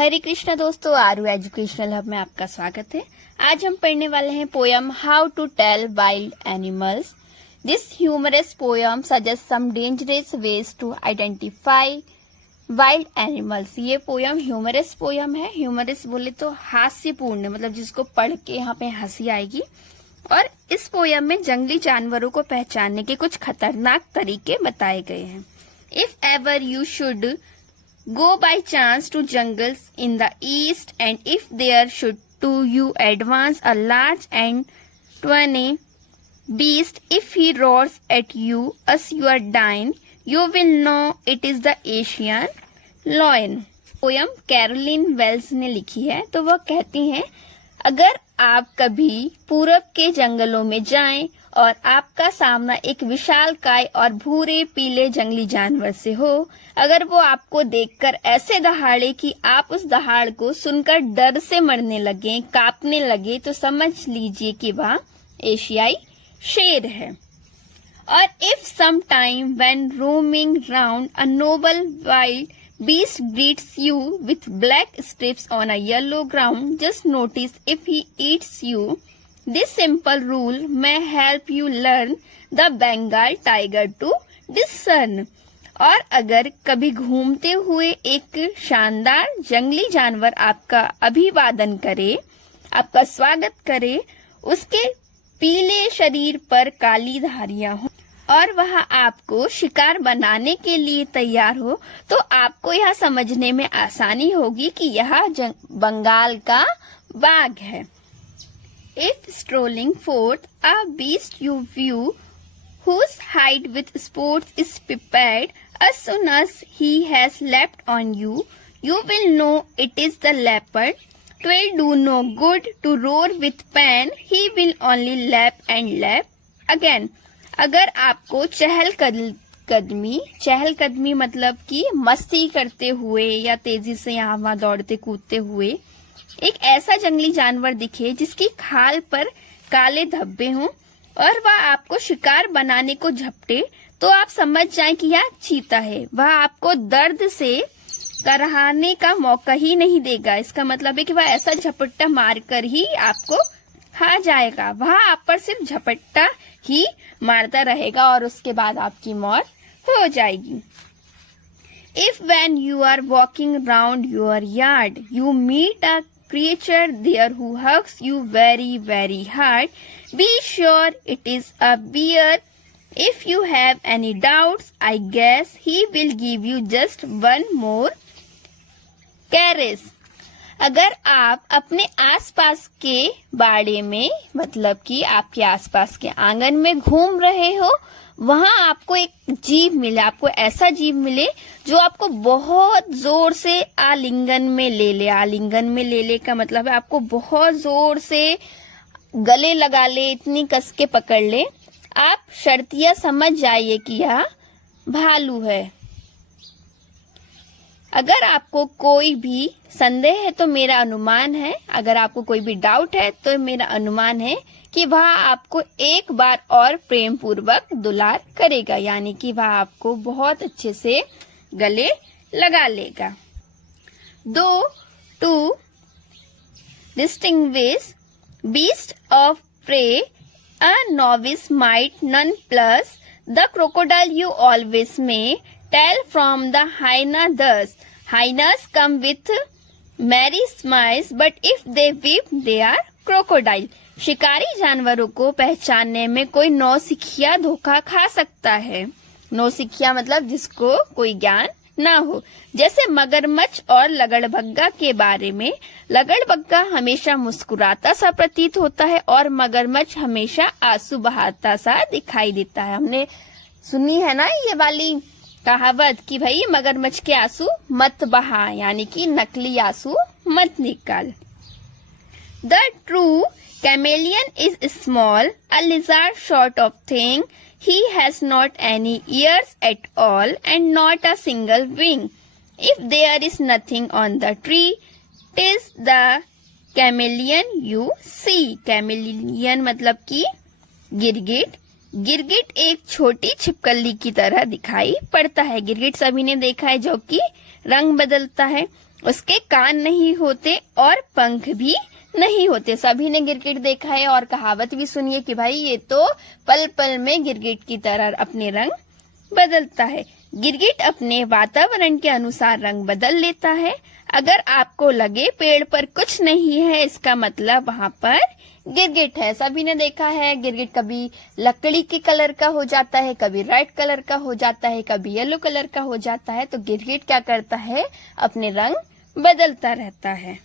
हरे कृष्णा दोस्तों, आरू educational hub में आपका स्वागत है। आज हम पढ़ने वाले हैं poem how to tell wild animals. This humorous poem suggest some dangerous ways to identify wild animals. ये पोयम ह्यूमरस पोयम है। ह्यूमरस बोले तो हास्यपूर्ण, मतलब जिसको पढ़ के यहाँ पे हंसी आएगी। और इस पोयम में जंगली जानवरों को पहचानने के कुछ खतरनाक तरीके बताए गए हैं। If ever you should go by chance to jungles in the east, and if there should to you advance a large and tawny beast, if he roars at you as you are dying, you will know it is the Asian lion। Poem Carolyn Wells ने लिखी है। तो वह कहती हैं, अगर आप कभी पूरब के जंगलों में जाएं और आपका सामना एक विशालकाय और भूरे पीले जंगली जानवर से हो, अगर वो आपको देखकर ऐसे दहाड़े कि आप उस दहाड़ को सुनकर डर से मरने लगे, कांपने लगे, तो समझ लीजिए कि वह एशियाई शेर है। और if some time when roaming round a noble wild beast greets you with black strips on a yellow ground, just notice if he eats you. This simple rule may help you learn the Bengal tiger to discern। और अगर कभी घूमते हुए एक शानदार जंगली जानवर आपका अभिवादन करे, आपका स्वागत करे, उसके पीले शरीर पर काली धारियां हो और वह आपको शिकार बनाने के लिए तैयार हो, तो आपको यह समझने में आसानी होगी कि यह बंगाल का बाघ है। If strolling forth a beast you view, whose hide with spots is prepared, as soon as he has leapt on you, you will know it is the leopard। 'Twill do no good to roar with pain, he will only lap and lap again। अगर आपको चहल कदमी मतलब कि मस्ती करते हुए या तेजी से यहाँ वहाँ दौड़ते कूदते हुए एक ऐसा जंगली जानवर दिखे जिसकी खाल पर काले धब्बे हों और वह आपको शिकार बनाने को झपटे, तो आप समझ जाएं कि यह चीता है। वह आपको दर्द से कराहने का मौका ही नहीं देगा। इसका मतलब है कि वह ऐसा झपट्टा मारकर ही आपको खा जाएगा। वह आप पर सिर्फ झपट्टा ही मारता रहेगा और उसके बाद आपकी मौत हो जाएगी। If when you are walking round your yard, you meet a creature there who hugs you very, very hard, be sure it is a bear। If you have any doubts, I guess he will give you just one more caress। अगर आप अपने आसपास के बाड़े में, मतलब कि आपके आसपास के आंगन में घूम रहे हो, वहां आपको एक जीव मिले, आपको ऐसा जीव मिले जो आपको बहुत जोर से आलिंगन में ले ले। आलिंगन में ले ले का मतलब है आपको बहुत जोर से गले लगा ले, इतनी कस के पकड़ ले, आप शर्तिया समझ जाइए कि यह भालू है। अगर आपको कोई भी संदेह है तो मेरा अनुमान है, अगर आपको कोई भी डाउट है तो मेरा अनुमान है कि वह आपको एक बार और प्रेम पूर्वक दुलार करेगा, यानी कि वह आपको बहुत अच्छे से गले लगा लेगा। दो to distinguish beast of prey, a novice might none plus the crocodile you always may tell from the hyena thus। Hyenas come with merry smiles, but if they weep they are crocodile। शिकारी जानवरों को पहचानने में कोई नौसिखिया धोखा खा सकता है। नौसिखिया मतलब जिसको कोई ज्ञान ना हो। जैसे मगरमच्छ और लगड़बग्गा के बारे में, लगड़बग्गा हमेशा मुस्कुराता सा प्रतीत होता है और मगरमच्छ हमेशा आंसू बहाता सा दिखाई देता है। हमने सुनी है ना ये वाली कहावत कि भाई मगरमच्छ के आंसू मत बहा, यानी कि नकली आंसू मत निकाल। The true chameleon is small, a lizard sort of thing। He has not any ears at all and not a single wing। If there is nothing on the tree, 'tis the chameleon you see। chameleon मतलब कि गिरगिट। गिरगिट एक छोटी छिपकली की तरह दिखाई पड़ता है। गिरगिट सभी ने देखा है जो कि रंग बदलता है। उसके कान नहीं होते और पंख भी नहीं होते। सभी ने गिरगिट देखा है और कहावत भी सुनी है कि भाई ये तो पल पल में गिरगिट की तरह अपने रंग बदलता है। गिरगिट अपने वातावरण के अनुसार रंग बदल लेता है। अगर आपको लगे पेड़ पर कुछ नहीं है, इसका मतलब वहाँ पर गिरगिट है। सभी ने देखा है गिरगिट कभी लकड़ी के कलर का हो जाता है, कभी रेड कलर का हो जाता है, कभी येलो कलर का हो जाता है। तो गिरगिट क्या करता है, अपने रंग बदलता रहता है।